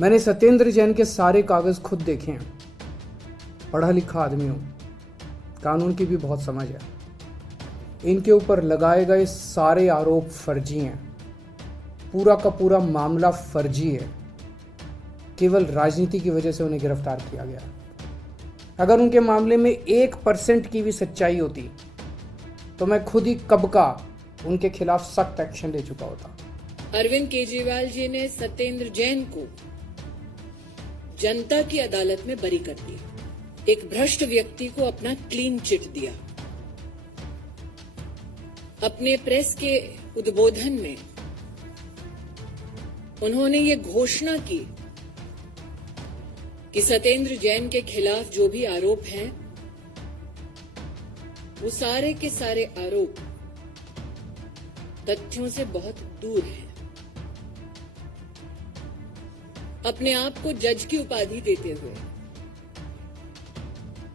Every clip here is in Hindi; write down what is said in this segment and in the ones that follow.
मैंने सत्येंद्र जैन के सारे कागज खुद देखे हैं। पढ़ा लिखा आदमी हूं, कानून की भी बहुत समझ है। इनके ऊपर लगाए गए सारे आरोप फर्जी हैं। पूरा का पूरा मामला फर्जी है। केवल राजनीति की वजह से उन्हें गिरफ्तार किया गया। अगर उनके मामले में 1% की भी सच्चाई होती तो मैं खुद ही कब का उनके खिलाफ सख्त एक्शन ले चुका होता। अरविंद केजरीवाल जी ने सत्येंद्र जैन को जनता की अदालत में बरी कर दिया। एक भ्रष्ट व्यक्ति को अपना क्लीन चिट दिया। अपने प्रेस के उद्बोधन में उन्होंने ये घोषणा की कि सत्येंद्र जैन के खिलाफ जो भी आरोप हैं वो सारे के सारे आरोप तथ्यों से बहुत दूर हैं। अपने आप को जज की उपाधि देते हुए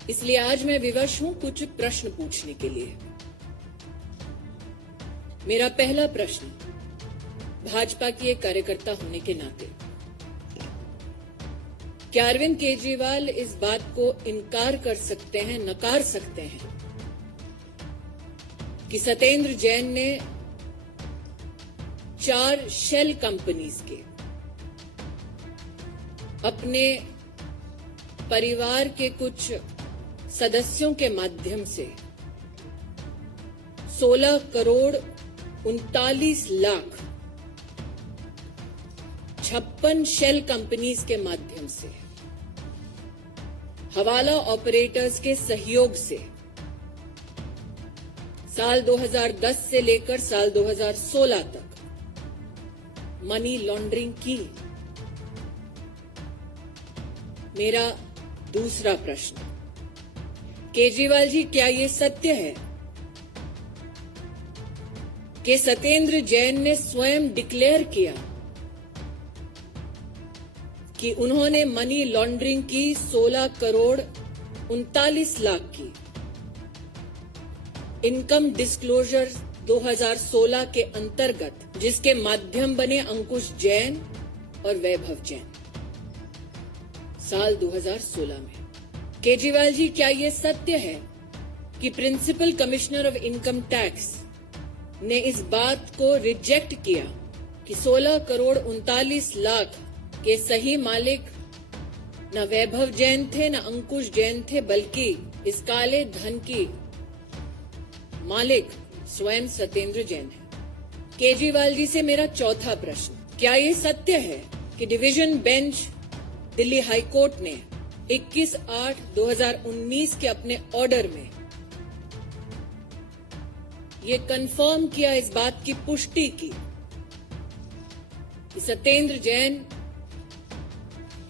इसलिए आज मैं विवश हूं कुछ प्रश्न पूछने के लिए। मेरा पहला प्रश्न भाजपा की एक कार्यकर्ता होने के नाते, क्या अरविंद केजरीवाल इस बात को इनकार कर सकते हैं, नकार सकते हैं कि सत्येंद्र जैन ने 4 शेल कंपनीज के अपने परिवार के कुछ सदस्यों के माध्यम से 16 करोड़ 39 लाख 56 शेल कंपनीज के माध्यम से हवाला ऑपरेटर्स के सहयोग से साल 2010 से लेकर साल 2016 तक मनी लॉन्ड्रिंग की? मेरा दूसरा प्रश्न, केजरीवाल जी, क्या ये सत्य है कि सत्येंद्र जैन ने स्वयं डिक्लेयर किया कि उन्होंने मनी लॉन्ड्रिंग की 16 करोड़ 39 लाख की इनकम डिस्क्लोजर 2016 के अंतर्गत, जिसके माध्यम बने अंकुश जैन और वैभव जैन साल 2016 में? केजरीवाल जी, क्या यह सत्य है कि principal commissioner of income tax ने इस बात को रिजेक्ट किया कि 16 करोड़ 39 लाख के सही मालिक न वैभव जैन थे न अंकुश जैन थे, बल्कि इस काले धन की मालिक स्वयं सत्येंद्र जैन है? केजरीवाल जी से मेरा चौथा प्रश्न, क्या यह सत्य है कि डिवीजन बेंच दिल्ली हाईकोर्ट ने 21/8/2019 के अपने ऑर्डर में ये कंफर्म किया, इस बात की पुष्टि की कि सत्येंद्र जैन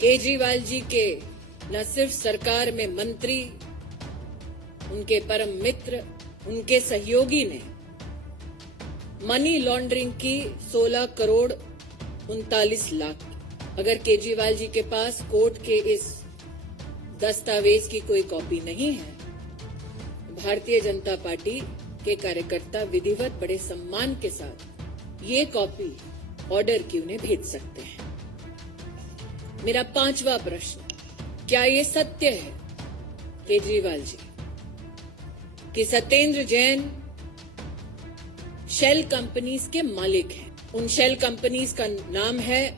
केजरीवाल जी के न सिर्फ सरकार में मंत्री, उनके परम मित्र, उनके सहयोगी ने मनी लॉन्ड्रिंग की 16 करोड़ 39 लाख? अगर केजरीवाल जी के पास कोर्ट के इस दस्तावेज की कोई कॉपी नहीं है, भारतीय जनता पार्टी के कार्यकर्ता विधिवत बड़े सम्मान के साथ ये कॉपी ऑर्डर की उन्हें भेज सकते हैं। मेरा पांचवा प्रश्न, क्या ये सत्य है केजरीवाल जी कि सत्येंद्र जैन शेल कंपनीज के मालिक हैं? उन शेल कंपनीज का नाम है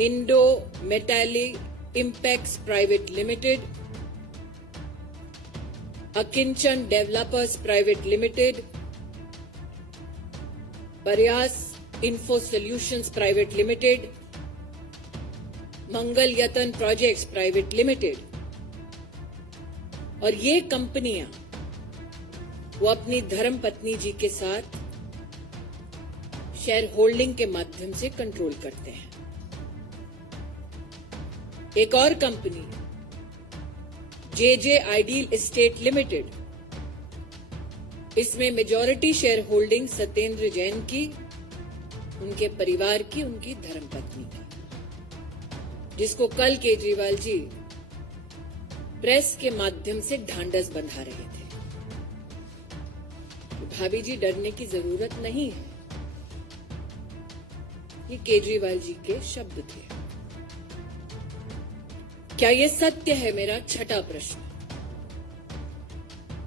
Indo metallic impex private limited, Akinchan developers private limited, Prayas info solutions private limited, Mangal Yatan projects private limited. और ये कंपनियां वो अपनी धर्मपत्नी जी के साथ शेयर होल्डिंग के माध्यम से कंट्रोल करते हैं। एक और company JJ ideal estate limited, इसमें majority share holding Satyendra Jain की, उनके परिवार की, उनकी धर्मपत्नी की, जिसको कल केजरीवाल जी प्रेस के माध्यम से ढांढस बंधा रहे थे। भाभी जी, डरने की जरूरत नहीं है। ये केजरीवाल जी के शब्द थे। क्या ये सत्य है, मेरा छठा प्रश्न,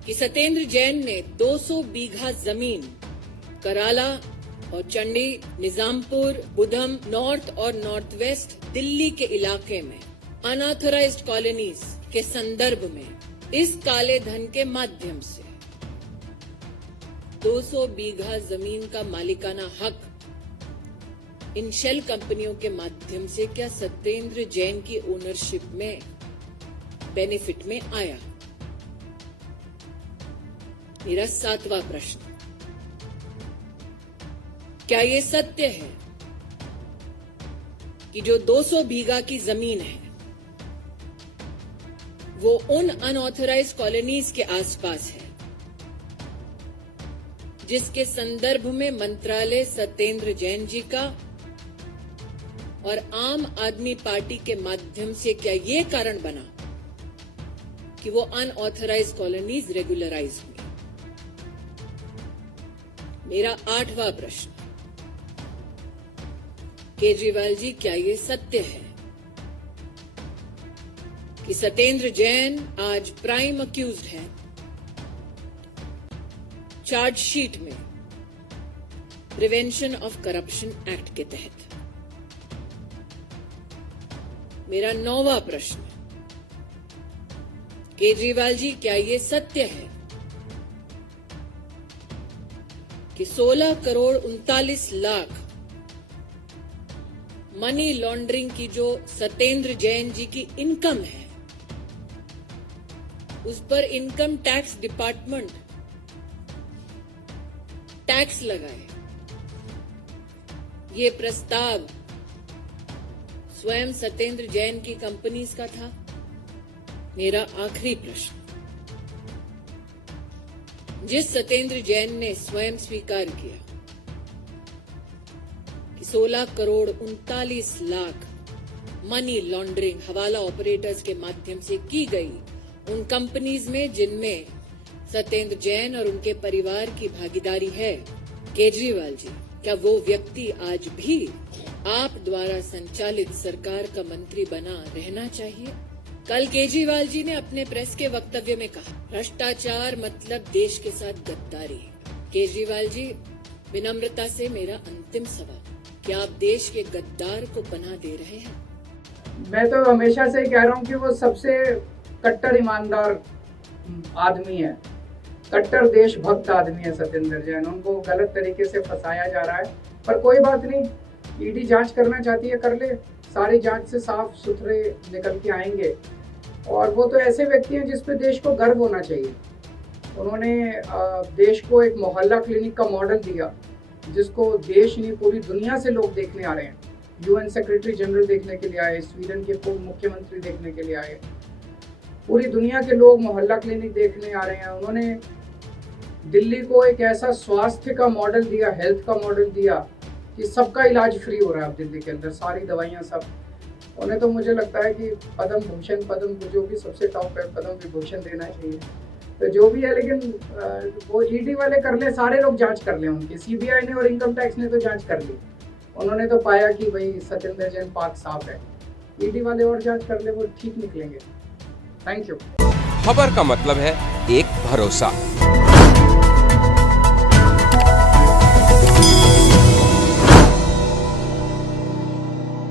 कि सत्येंद्र जैन ने 200 बीघा जमीन कराला और चंडी, निजामपुर, बुधम, नॉर्थ और नॉर्थ वेस्ट दिल्ली के इलाके में अनऑथराइज्ड कॉलोनीज के संदर्भ में इस काले धन के माध्यम से 200 बीघा जमीन का मालिकाना हक इन शेल कंपनियों के माध्यम से क्या सत्येंद्र जैन की ओनरशिप में बेनिफिट में आया? मेरा सातवां प्रश्न, क्या ये सत्य है कि जो 200 बीघा की जमीन है वो उन अनऑथराइज्ड कॉलोनीज के आसपास है जिसके संदर्भ में मंत्रालय सत्येंद्र जैन जी का और आम आदमी पार्टी के माध्यम से क्या ये कारण बना कि वो अनऑथराइज्ड कॉलोनीज रेगुलराइज हुई? मेरा आठवां प्रश्न, केजरीवाल जी क्या ये सत्य है कि सत्येंद्र जैन आज प्राइम अक्यूज्ड है चार्जशीट में प्रिवेंशन ऑफ करप्शन एक्ट के तहत? मेरा नौवां प्रश्न, केजरीवाल जी क्या ये सत्य है कि 16 करोड़ 39 लाख मनी लॉन्ड्रिंग की जो सत्येंद्र जैन जी की इनकम है उस पर इनकम टैक्स डिपार्टमेंट टैक्स लगाए? ये प्रस्ताव स्वयं सत्येंद्र जैन की कंपनीज का था? मेरा आखिरी प्रश्न, जिस सत्येंद्र जैन ने स्वयं स्वीकार किया कि 16 करोड़ 39 लाख मनी लॉन्ड्रिंग हवाला ऑपरेटर्स के माध्यम से की गई उन कंपनीज में जिनमें सत्येंद्र जैन और उनके परिवार की भागीदारी है, केजरीवाल जी क्या वो व्यक्ति आज भी आप द्वारा संचालित सरकार का मंत्री बना रहना चाहिए? कल केजरीवाल जी ने अपने प्रेस के वक्तव्य में कहा, भ्रष्टाचार मतलब देश के साथ गद्दारी। केजरीवाल जी, विनम्रता से मेरा अंतिम सवाल, क्या आप देश के गद्दार को पनाह दे रहे हैं? मैं तो हमेशा से कह रहा हूँ कि वो सबसे कट्टर ईमानदार आदमी है, कट्टर देशभक्त आदमी है सत्येंद्र जैन। उनको गलत तरीके से फंसाया जा रहा है, पर कोई बात नहीं, ईडी जांच करना चाहती है कर ले, सारी जांच से साफ सुथरे निकल के आएंगे। और वो तो ऐसे व्यक्ति हैं जिस पे देश को गर्व होना चाहिए। उन्होंने देश को एक मोहल्ला क्लिनिक का मॉडल दिया जिसको देश नहीं पूरी दुनिया से लोग देखने आ रहे हैं। यूएन सेक्रेटरी जनरल देखने के लिए आए, स्वीडन के पूर्व मुख्यमंत्री देखने के लिए आए, पूरी दुनिया के लोग मोहल्ला क्लिनिक देखने आ रहे हैं। उन्होंने दिल्ली को एक ऐसा स्वास्थ्य का मॉडल दिया, हेल्थ का मॉडल दिया कि सबका इलाज फ्री हो रहा है अब दिल्ली के अंदर, सारी दवाइयाँ सब। उन्हें तो मुझे लगता है कि पद्म भूषण, पद्म जो भी सबसे टॉप है, पद्म विभूषण देना चाहिए। तो जो भी है, लेकिन वो ईडी वाले कर ले, सारे लोग जांच कर ले उनकी। सीबीआई ने और इनकम टैक्स ने तो जांच कर ली, उन्होंने तो पाया कि भाई सत्येंद्र जैन पाक साफ है। ईडी वाले और जांच कर ले, वो ठीक निकलेंगे। Thank you. खबर का मतलब है एक भरोसा।